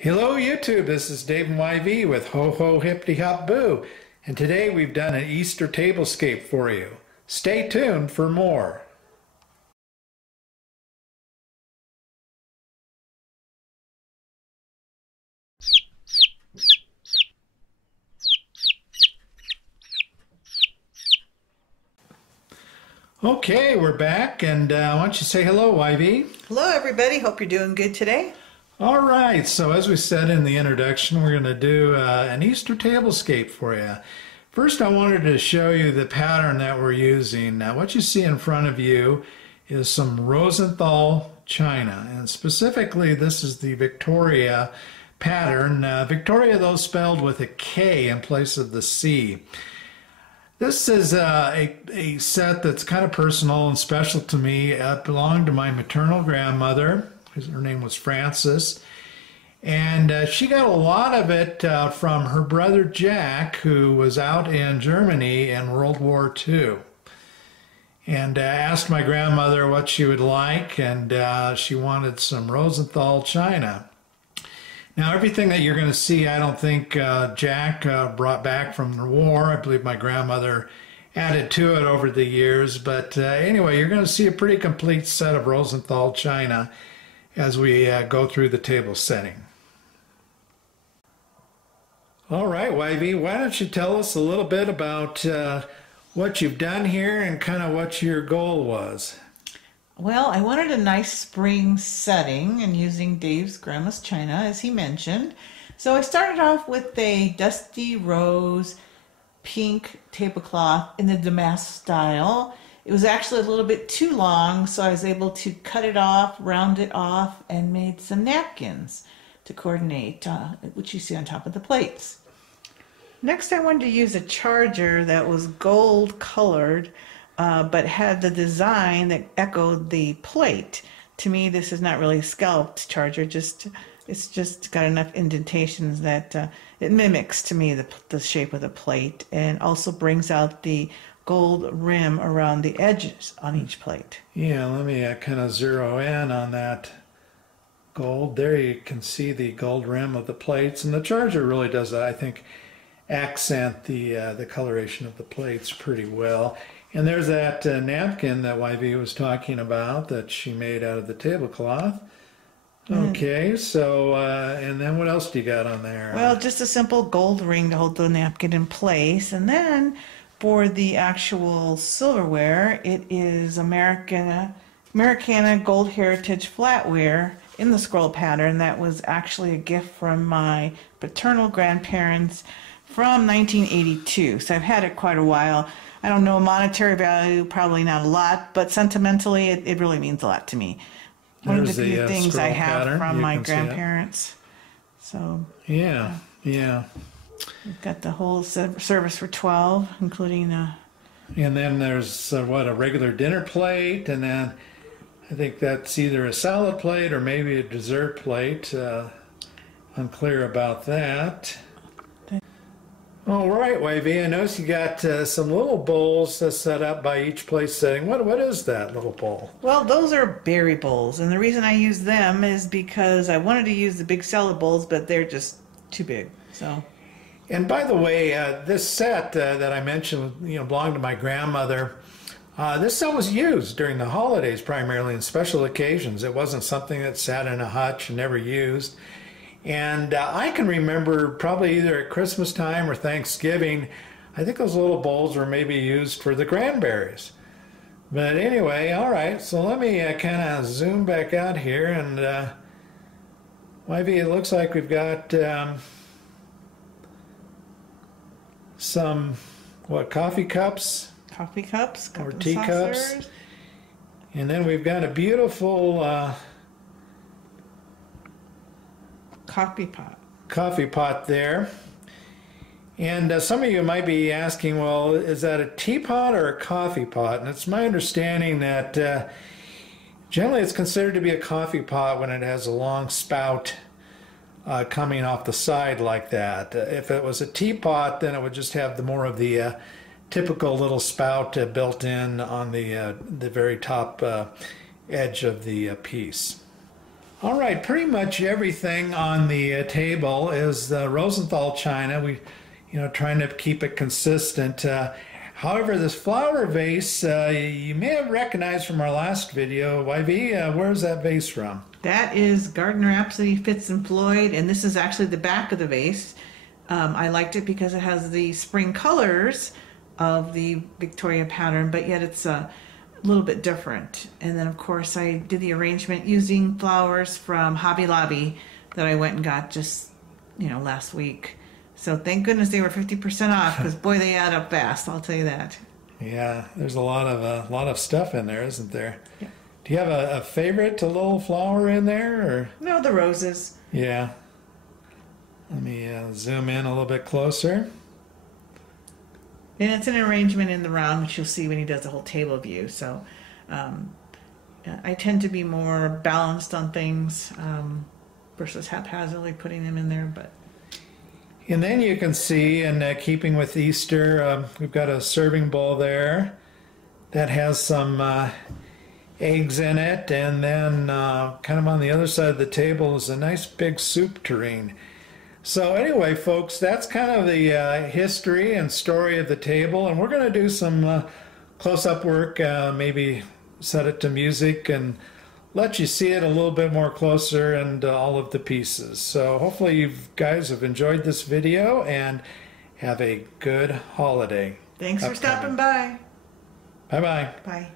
Hello YouTube, this is Dave and YV with Ho Ho Hippity-Hop Boo, and today we've done an Easter tablescape for you. Stay tuned for more. Okay, we're back, and why don't you say hello, YV? Hello everybody, hope you're doing good today. All right, so as we said in the introduction, we're going to do an Easter tablescape for you. First, I wanted to show you the pattern that we're using. Now, what you see in front of you is some Rosenthal China, and specifically this is the Victoria pattern. Victoria, though, spelled with a K in place of the C. This is a set that's kind of personal and special to me. It belonged to my maternal grandmother. Her name was Frances, and she got a lot of it from her brother Jack, who was out in Germany in World War II, and asked my grandmother what she would like, and she wanted some Rosenthal China. Now, everything that you're going to see, I don't think Jack brought back from the war. I believe my grandmother added to it over the years, but anyway, you're going to see a pretty complete set of Rosenthal China as we go through the table setting. All right, YV, why don't you tell us a little bit about what you've done here and kind of what your goal was? Well, I wanted a nice spring setting and using Dave's grandma's china, as he mentioned. So I started off with a dusty rose pink tablecloth in the damask style. It was actually a little bit too long, so I was able to cut it off, round it off, and made some napkins to coordinate, which you see on top of the plates. Next, I wanted to use a charger that was gold colored, but had the design that echoed the plate. To me, this is not really a scalped charger, it's just got enough indentations that it mimics, to me, the shape of the plate, and also brings out the gold rim around the edges on each plate. Yeah, let me kind of zero in on that gold. There you can see the gold rim of the plates, and the charger really does, I think, accent the coloration of the plates pretty well. And there's that napkin that YV was talking about that she made out of the tablecloth. Okay, so, and then what else do you got on there? Well, just a simple gold ring to hold the napkin in place, and then for the actual silverware, it is Americana Gold Heritage flatware in the scroll pattern that was actually a gift from my paternal grandparents from 1982. So I've had it quite a while. I don't know monetary value, probably not a lot, but sentimentally it really means a lot to me. One of the few things I have from my grandparents. So yeah. We've got the whole service for 12, including and then there's a regular dinner plate, and then I think that's either a salad plate or maybe a dessert plate. Unclear about that. All right, Wavy, I noticed you got some little bowls set up by each plate setting. What is that little bowl? Well, those are berry bowls, and the reason I use them is because I wanted to use the big salad bowls, but they're just too big. So. And by the way, this set that I mentioned, belonged to my grandmother. This set was used during the holidays primarily and special occasions. It wasn't something that sat in a hutch and never used. And I can remember probably either at Christmas time or Thanksgiving, I think those little bowls were maybe used for the cranberries. But anyway, all right, so let me kind of zoom back out here, and YV, it looks like we've got some, coffee cups? Coffee cups, or teacups. And then we've got a beautiful coffee pot there. And some of you might be asking, well, is that a teapot or a coffee pot? And it's my understanding that generally it's considered to be a coffee pot when it has a long spout coming off the side like that. If it was a teapot, then it would just have more of the typical little spout built in on the very top edge of the piece. All right, pretty much everything on the table is the Rosenthal China. Trying to keep it consistent. However, this flower vase, you may have recognized from our last video. YV, where's that vase from? That is Garden Rhapsody Fitz and Floyd, and this is actually the back of the vase. I liked it because it has the spring colors of the Victoria pattern, but yet it's a little bit different. And then, of course, I did the arrangement using flowers from Hobby Lobby that I went and got just, last week. So thank goodness they were 50% off, because boy, they add up fast. I'll tell you that. Yeah, there's a lot of stuff in there, isn't there? Yeah. Do you have a favorite little flower in there, or? No, the roses. Yeah. Let me zoom in a little bit closer. And it's an arrangement in the round, which you'll see when he does the whole table view. So I tend to be more balanced on things versus haphazardly putting them in there, but. And then you can see, in keeping with Easter, we've got a serving bowl there that has some eggs in it, and then kind of on the other side of the table is a nice big soup tureen. So anyway, folks, that's kind of the history and story of the table, and we're going to do some close-up work, maybe set it to music and let you see it a little bit more closer and all of the pieces. So hopefully you guys have enjoyed this video and have a good holiday. Thanks for stopping by. Bye-bye. Bye.